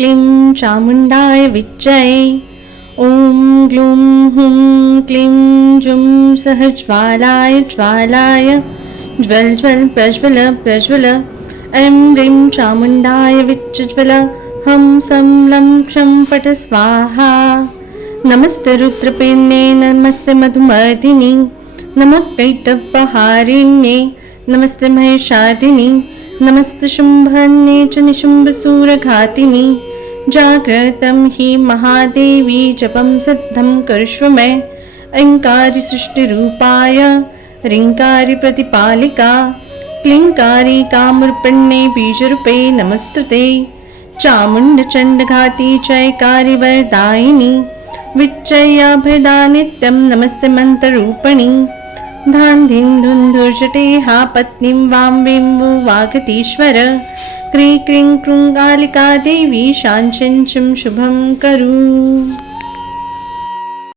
चामुण्डाय विच्चये ॐ ग्लूं हुं क्लीं जुं सः ज्वालाय। ज्वालाय ज्वल ज्वल प्रज्वल प्रज्वल। ऐं ह्रीं चामुण्डाय विच्चज्वल। हं सं लं क्षं पट स्वाहा। नमस्ते रुद्रपिण्ये नमस्ते मधुमर्दिनि। नमः कैटभहारिण्ये नमस्ते महेशादिनि नमस्ते शुम्भन्ये च निशुम्भसूरघातिनि। जाग्रतं हि महादेवी जपं सिद्धं कर्ष्व मे ऐङ्कारि सृष्टिरूपाय ह्रीङ्कारि प्रतिपालिका क्लीङ्कारी कामरूपिण्ये बीजरूपे नमस्तुते। चामुण्डचण्डघाती चैकारि वरदायिनी विच्चय्याभयदा नित्यं नमस्ते मन्त्ररूपिणी धान्धिं धुन्धुर्जटे हा पत्नीं वां विं वो वागतीश्वर। क्री क्रुङ्गालिका देवी शाञ्चिञ्चुं शुभं करु